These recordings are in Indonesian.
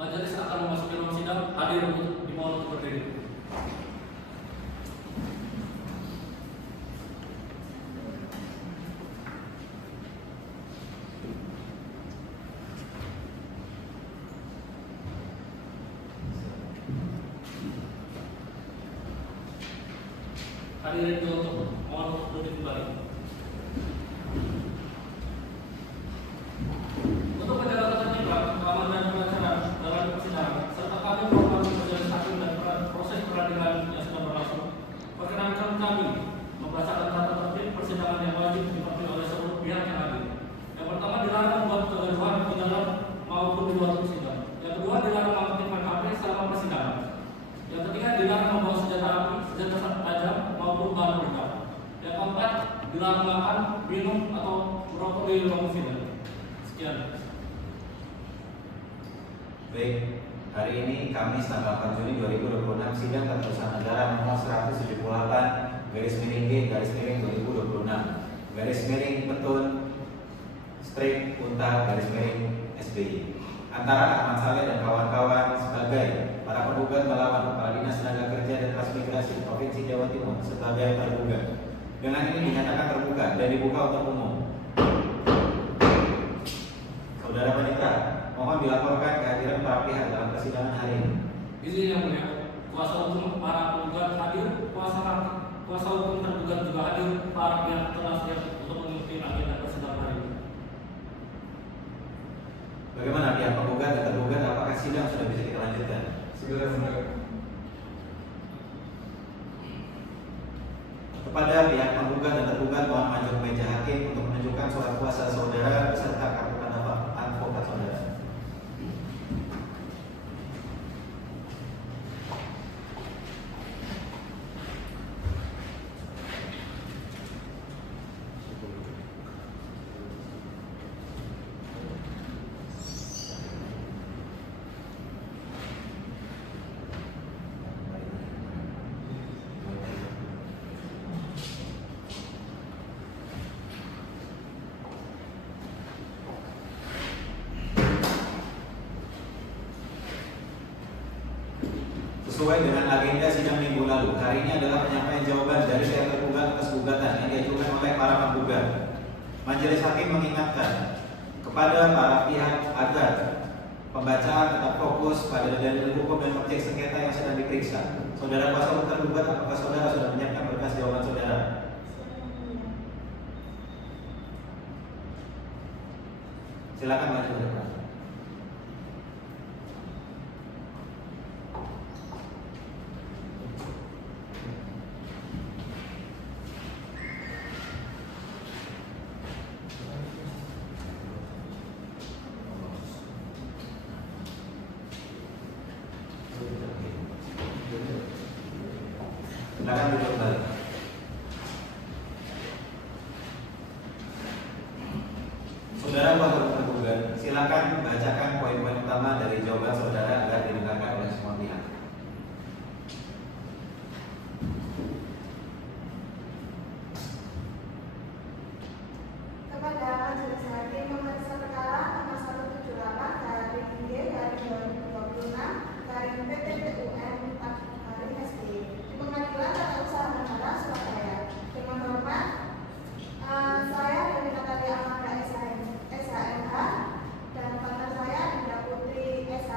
Majelis akan memasuki ruang sidang. Hadir untuk dimohon untuk berdiri. Hadirin untuk mohon untuk duduk kembali. Untuk menjaga ketertiban, keamanan dan kelancaran dalam persidangan, serta kami menghormati majelis hakim dan proses peradilan yang sedang berlangsung, perkenankan kami membacakan tata tertib persidangan yang wajib dipatuhi oleh seluruh pihak yang hadir. Yang pertama, dilarang membuat kegaduhan di dalam maupun di luar persidangan. Yang kedua, dilarang mengaktifkan HP selama persidangan. Yang ketiga, dilarang membawa senjata api, senjata tajam maupun bahan peledak. Yang keempat, dilarang makan, minum atau merokok di ruang sidang. Sekian. Baik, hari ini Kamis tanggal 4 Juni 2026 sidang keputusan negara nomor 178 garis miring G garis miring 2026 garis miring Petun strip Unta garis miring SBY antara Ahmad Saleh dan kawan-kawan sebagai para penggugat melawan Kepala Dinas Tenaga Kerja dan Transmigrasi Provinsi Jawa Timur sebagai tergugat. Dengan ini dinyatakan terbuka dan dibuka untuk umum. Saudara Panitra, mohon dilaporkan kehadiran para pihak dalam persidangan hari ini. Izin yang mulia, kuasa hukum para penggugat hadir, kuasa hukum tergugat juga hadir, para pihak telah siap untuk mengikuti agenda persidangan hari ini. Bagaimana pihak penggugat dan tergugat, apakah sidang sudah bisa kita lanjutkan? Sudah. Kepada pihak penggugat dan tergugat mohon maju ke meja hakim untuk menunjukkan surat kuasa saudara beserta kartu tanda advokat saudara. Sesuai dengan agenda sidang minggu lalu, hari ini adalah penyampaian jawaban dari pihak tergugat atas gugatan yang diajukan oleh para penggugat. Majelis hakim mengingatkan kepada para pihak agar pembacaan tetap fokus pada dalil hukum dan objek sengketa yang sedang diperiksa. Saudara kuasa hukum tergugat, apakah saudara sudah menyiapkan berkas jawaban saudara? Silakan maju ke depan. Silakan duduk kembali. Saudara kuasa hukum tergugat, silakan bacakan poin-poin utama dari jawaban saudara agar didengarkan oleh semua pihak. Kepada Majelis Hakim memeriksa perkara nomor 178 garing G garing 2026 garing PT TUN 4 garing SBY di Pengadilan Tata Usaha Negara Surabaya. Dengan hormat, saya Dewi Natalia Amanda SHMH dan partner saya Dinda Putri SH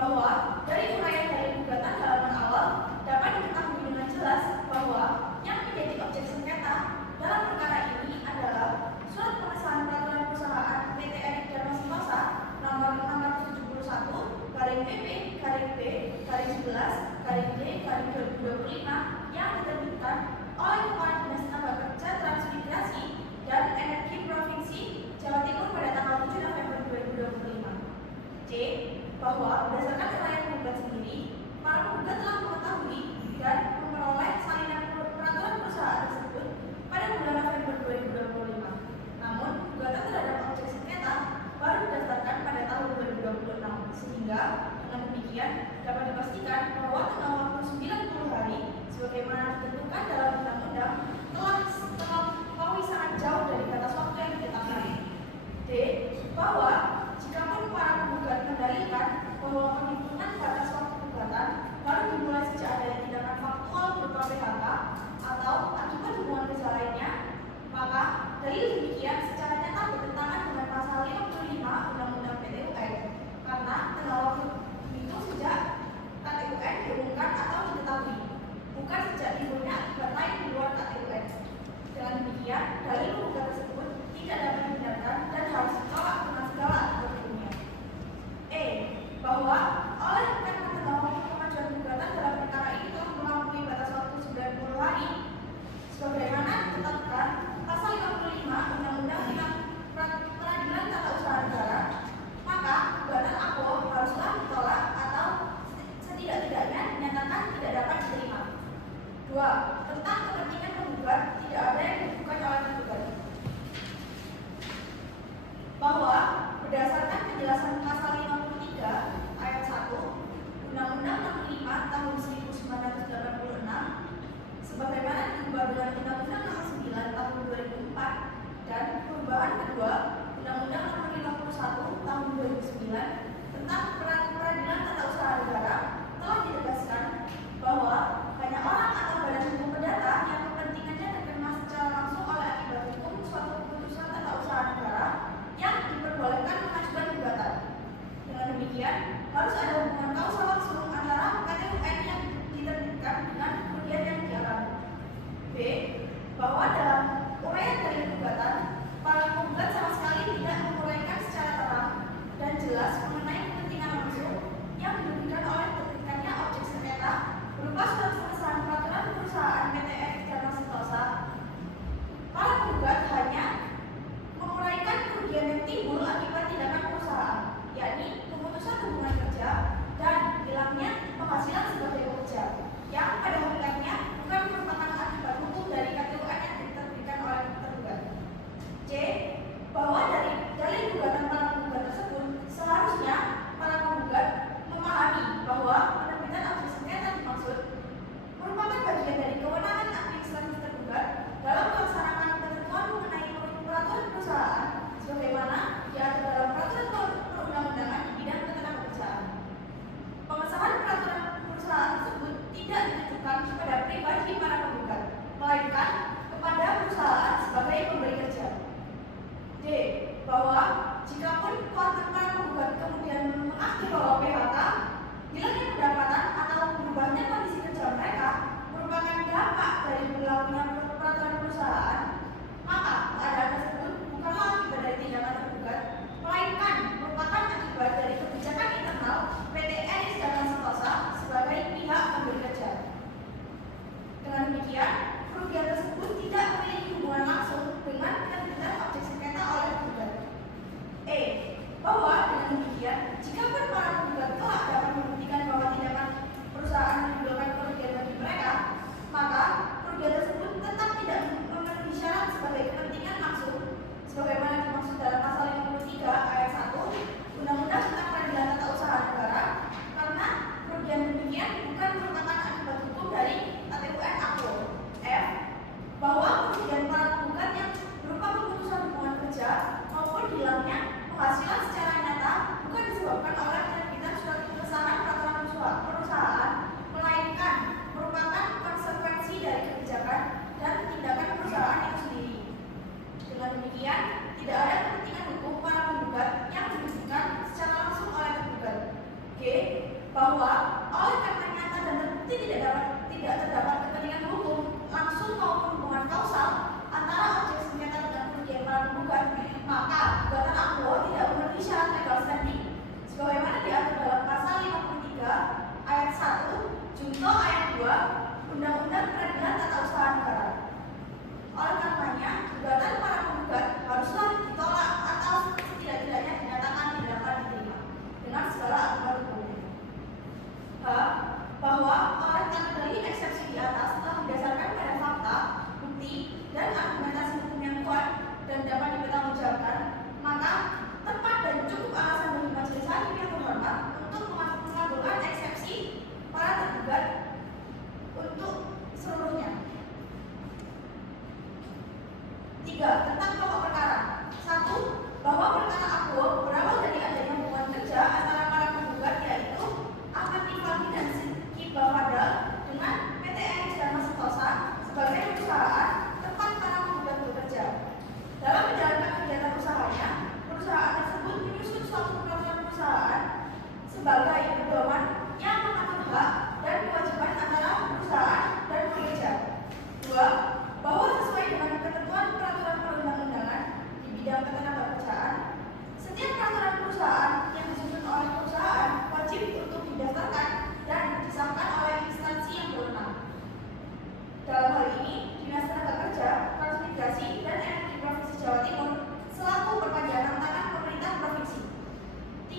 bahwa dari uraian dari gugatan halaman awal dapat diketahui dengan jelas bahwa yang menjadi objek sengketa dalam perkara ini adalah surat pengesahan peraturan perusahaan PT Erik Dharma Sentosa nomor 671 garing PP garing B garing 11 garing D garing 2025 yang diterbitkan oleh Kepala Dinas Tenaga Kerja Transmigrasi dan Energi Provinsi Jawa Timur pada tanggal 7 November 2025. C. Bahwa berdasarkan uraian penggugat sendiri, para penggugat telah mengetahui dan memperoleh salinan peraturan perusahaan tersebut pada bulan November 2025. Namun, gugatan terhadap objek sengketa baru didaftarkan pada tahun 2026, sehingga dengan demikian dapat dipastikan bahwa tengah waktu 90 hari sebagaimana ditentukan dalam undang-undang telah melampaui sangat jauh dari batas waktu yang ditetapkan. D. Bahwa jikapun para penggugat mendalilkan bahwa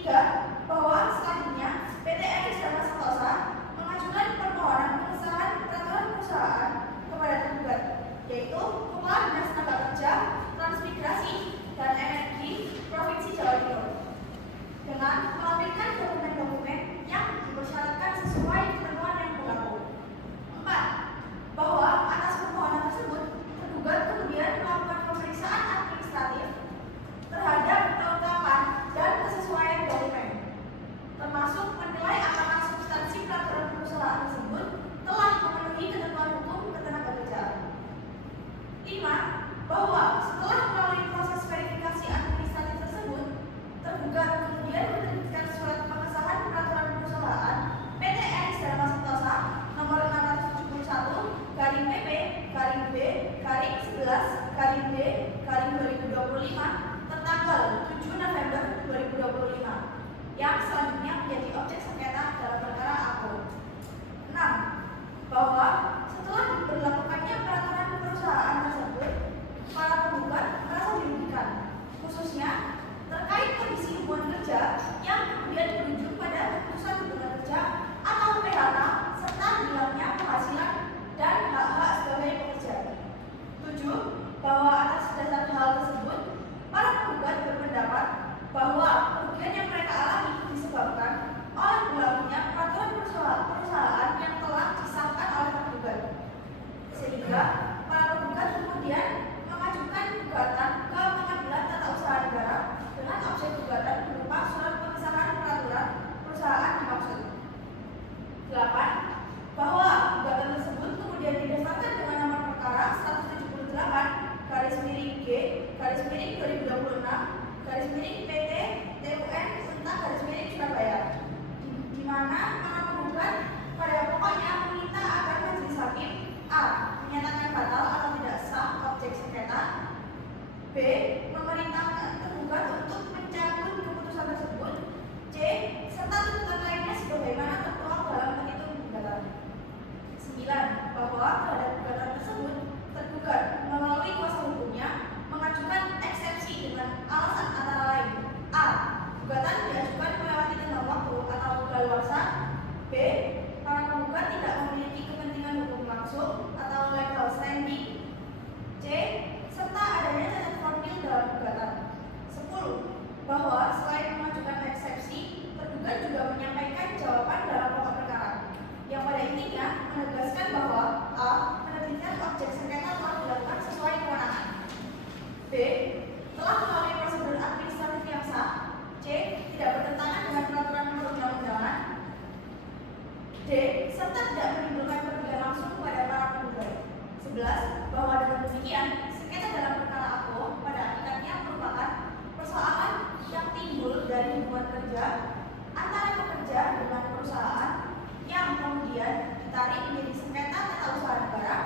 Tiga, bahwa selanjutnya PT Eris Dharma Sentosa mengajukan permohonan pengesahan peraturan perusahaan kepada tergugat, yaitu Kepala Dinas Tenaga Kerja, Transmigrasi, dan Energi Provinsi Jawa Timur, dengan melampirkan dokumen-dokumen yang dipersyaratkan sesuai ketentuan yang berlaku. 4. Bahwa atas permohonan tersebut, tergugat kemudian melakukan pemeriksaan administratif terhadap kelengkapan dan kesesuaian dokumen, termasuk menilai apakah substansi peraturan perusahaan tersebut telah memenuhi ketentuan hukum ketenagakerjaan. 5. Bahwa setelah melalui proses verifikasi administratif tersebut, tergugat kemudian menerbitkan surat pengesahan peraturan perusahaan PT Eris Dharma Sentosa nomor 671 garing PP garing B garing 11 garing D garing 2025 tertanggal 7 November 2025 yang selanjutnya menjadi objek sengketa dalam perkara aku. 6. Bahwa setelah diberlakukannya peraturan perusahaan tersebut, para penggugat merasa dirugikan, khususnya terkait kondisi hubungan kerja yang kemudian berujung pada putusan hubungan kerja atau PHK serta hilangnya penghasilan dan hak-hak sebagai pekerja. 7. Bahwa atas dasar hal tersebut, para penggugat berpendapat bahwa kerugian yang mereka alami disebabkan oleh berlakunya peraturan perusahaan yang telah disahkan oleh tergugat, sehingga para penggugat kemudian mengajukan gugatan ke Pengadilan Tata Usaha Negara dengan objek gugatan berupa surat pengesahan peraturan perusahaan dimaksud. 8. Bahwa gugatan tersebut kemudian didasarkan dengan nomor perkara 178 garis miring G garis miring 2026 garis miring PT TUN Unta garis miring Surabaya, di mana para penggugat pada pokoknya meminta agar majelis hakim A. menyatakan batal atau tidak sah objek sengketa, B. memerintahkan tergugat untuk mencabut keputusan tersebut, C. serta tuntutan lainnya sebagaimana tertuang dalam petitum gugatan. 9. Bahwa terhadap gugatan tersebut, tergugat melalui kuasa hukumnya mengajukan eksepsi dengan alasan antara lain: A. Gugatan diajukan melewati tenggang waktu atau kadaluarsa, B. para penggugat tidak memiliki kepentingan hukum langsung atau legal standing, C. serta adanya cacat formil dalam gugatan. 10. Bahwa selain mengajukan eksepsi, tergugat juga menyampaikan jawaban dalam pokok perkara, yang pada intinya menegaskan bahwa A. penerbitan objek sengketa telah dilakukan sesuai kewenangan, B. telah melalui prosedur administratif yang sah, C. tidak bertentangan dengan peraturan perundang-undangan, D. serta tidak menimbulkan kerugian langsung kepada para penggugat. 11. Bahwa dengan demikian, sengketa dalam perkara aku pada hakikatnya merupakan persoalan yang timbul dari hubungan kerja antara pekerja dengan perusahaan yang kemudian ditarik menjadi sengketa tata usaha negara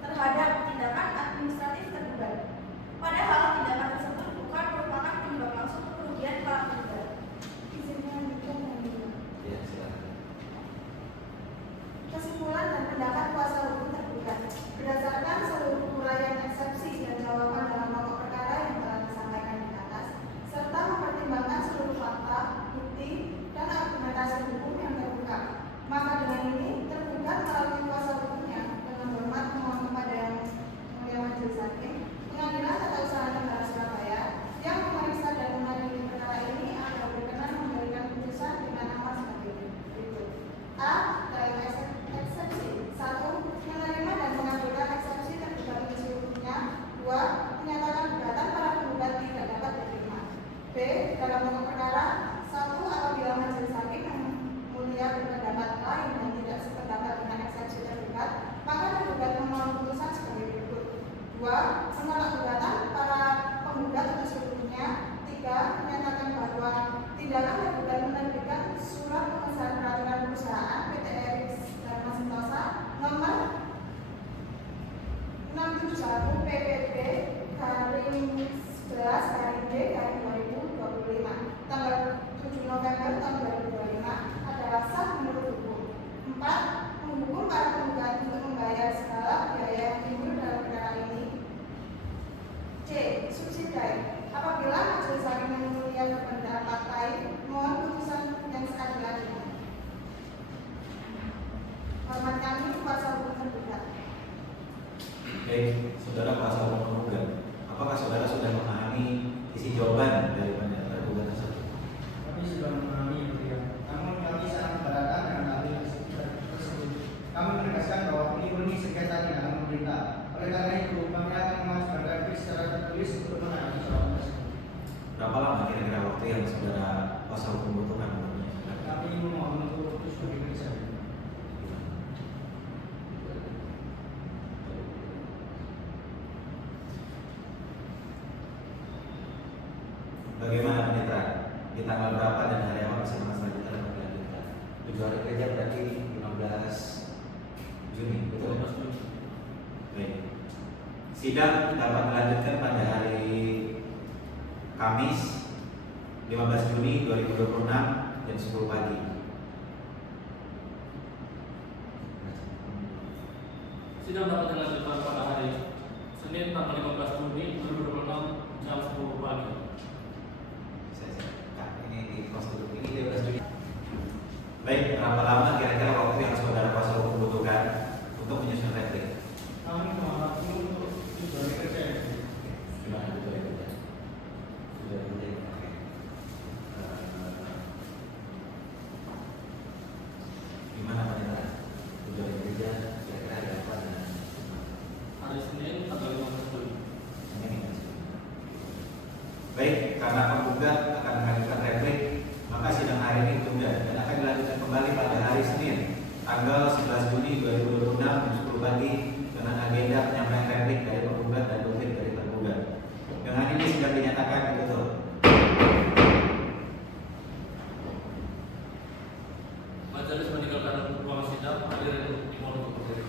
terhadap tindakan administratif tergugat. Padahal tindakan tersebut bukan merupakan penyebab langsung kerugian para penggugat. Izinnya lanjutkan yang dulu. Ya, silakan. Kesimpulan dan pendapat kuasa hukum tergugat berdasarkan seluruh uraian eksepsi dan jawaban dalam pokok perkara yang telah disampaikan di atas, serta mempertimbangkan seluruh fakta, bukti, dan argumentasi hukum yang terbuka. Maka dengan ini tergugat melalui kuasa hukumnya dengan hormat memohon kepada yang mulia majelis hakim Pengadilan Tata Usaha Negara Surabaya yang memeriksa dan mengadili perkara ini agar berkenan memberikan putusan dengan amat sebagai berikut. A. Dalam eksepsi 1. Menerima dan mengabulkan eksepsi tergugat ini seluruhnya. 2. Menyatakan gugatan para penggugat tidak dapat diterima. B. Dalam pokok perkara 1. Apabila majelis hakim yang mulia berpendapat lain dan tidak sependapat dengan eksepsi tergugat, maka tergugat memohon putusan sebagai berikut. 2. Menolak gugatan para penggugat itu seluruhnya. 3. Menyatakan bahwa tindakan tergugat menerbitkan surat pengesahan peraturan perusahaan PT Eris Dharma Sentosa nomor 671 PPB garing 11 garing D garing 2025 tanggal 7 November tahun 2025 adalah sah menurut hukum. 4. Menghukum para penggugat untuk membayar segala biaya yang timbul dalam perkara ini. C. Subsidi. Apabila majelis hakim yang mulia berpendapat lain Oleh karena itu, kami akan mengajukan replik secara tertulis untuk menangani soal tersebut. Berapa lama kira-kira waktu yang saudara kuasa hukum butuhkan untuk menyampaikan? Kami memohon untuk waktu sebagai kerja. Bagaimana penitra? Di tanggal berapa dan hari apa persidangan selanjutnya dapat dilanjutkan? 7 hari kerja berarti 15 Juni, betul? 12 Juni. Baik. Sidang dapat dilanjutkan pada hari Kamis 15 Juni 2026 jam 10 pagi. Sidang dapat dilanjutkan pada hari Senin tanggal 15 Juni 2026 jam 10 pagi. Ini di prosedur ini 15 Juni. Baik, berapa lama kira-kira waktu yang saudara kuasa hukum butuhkan untuk menyusun replik? Kami memohon waktu untuk sebagai kerja. Gimana betul ya? Sudah betul ya? Oke. Gimana Pak Neta? Sudah bekerja kira-kira ada apa dan Hari Senin tanggal 15 Juni. ini? Baik, karena penggugat akan mengajukan replik, maka sidang hari ini ditunda dan akan dilanjutkan kembali pada hari Senin tanggal 11 Juni 2026 jam 10 pagi dengan agenda penyampaian replik dari penggugat dan doktrin dari tergugat. Dengan ini sudah dinyatakan ditutup. Majelis meninggalkan ruang sidang. Hadirin dimohon untuk berdiri.